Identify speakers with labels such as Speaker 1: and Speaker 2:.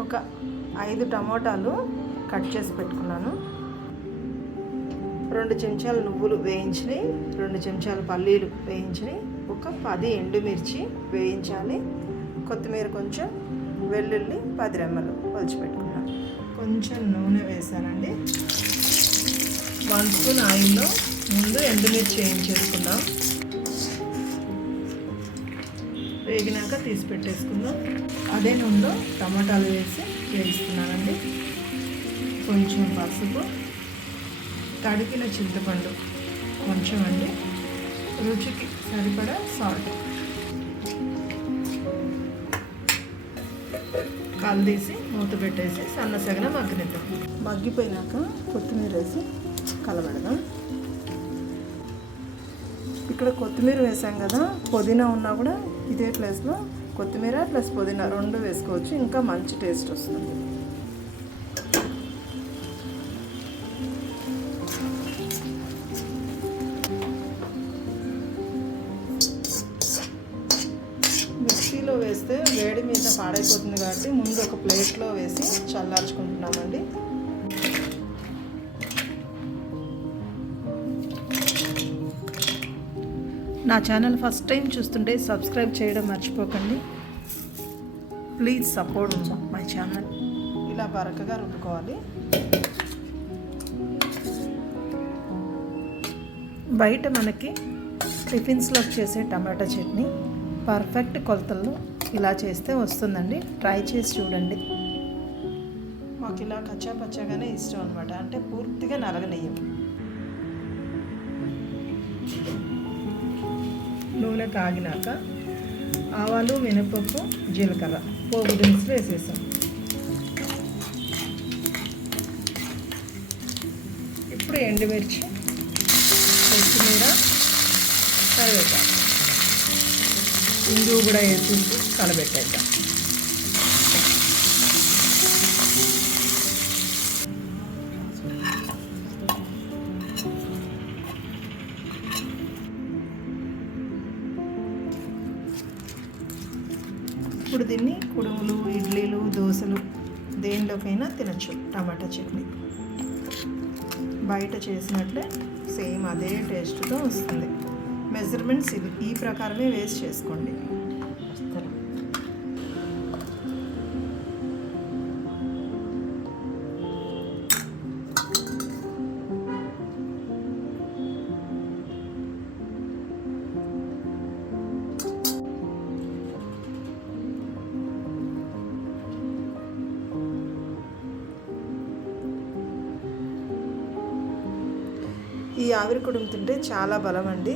Speaker 1: ఒక ఐదు టమోటాలు కట్ చేసి పెట్టుకున్నాను. రెండు చెంచాలు నువ్వులు వేయించినవి రెండు చెంచాలు పల్లీలు వేయించినవి ఒక పది ఎండుమిర్చి వేయించాలి. కొత్తిమీర కొంచెం వెల్లుల్లి పది రెమ్మలు పెట్టుకున్నాను. కొంచెం నూనె వేసానండి వన్ స్పూన్ ఆయిల్లో ముందు ఎండుమిర్చి వేయించేసుకుందాం. వేగినాక తీసి పెట్టేసుకుందాం. అదే నూనెలో టమాటాలు వేసి వేయిస్తున్నానండి. కొంచెం పసుపు కడిగిన చింతపండు కొంచెం అండి. రుచికి సరిపడా సాల్ట్. కాలు తీసి మూత పెట్టేసి సన్న సగన మగ్గనిద్దాం. మగ్గిపోయినాక కొత్తిమీర వేసి కలబెడదాం. ఇక్కడ కొత్తిమీర వేసాం కదా పుదీనా ఉన్నా కూడా ఇదే ప్లేస్లో కొత్తిమీర ప్లస్ పుదీనా రెండు వేసుకోవచ్చు ఇంకా మంచి టేస్ట్ వస్తుంది. మిక్సీలో వేస్తే వేడి మీద పాడైపోతుంది కాబట్టి ముందు ఒక ప్లేట్లో వేసి చల్లార్చుకుంటున్నామండి. నా ఛానల్ ఫస్ట్ టైం చూస్తుంటే సబ్స్క్రైబ్ చేయడం మర్చిపోకండి. ప్లీజ్ సపోర్ట్ మై ఛానల్ ఇలా బరకగా రుబ్బుకోవాలి. బయట మనకి టిఫిన్స్లో చేసే టమాటా చట్నీ పర్ఫెక్ట్ కొలతల్లో ఇలా చేస్తే వస్తుందండి. ట్రై చేసి చూడండి. మాకు ఇలా కచ్చా పచ్చాగానే ఇష్టం అనమాట అంటే పూర్తిగా నలగనెయ్యం నూనె కాగినాక ఆవాలు మినపప్పు జీలకర్ర పోగు దినుసులు వేసేసాం. ఇప్పుడు ఎండుమిర్చి కొత్తిమీర కరివేపాకు. ఇంగువ కూడా వేసేసి కలబెట్టేద్దాం. ఇప్పుడు దీన్ని కుడుములు ఇడ్లీలు దోశలు దేనిలోకైనా తినచ్చు. టమాటా చట్నీ. బయట చేసినట్లే సేమ్ అదే టేస్ట్తో వస్తుంది. మెజర్మెంట్స్ ఇవి. ఈ ప్రకారమే వేస్ట్ చేసుకోండి. ఈ ఆవిరి కుడుము తింటే చాలా బలం అండి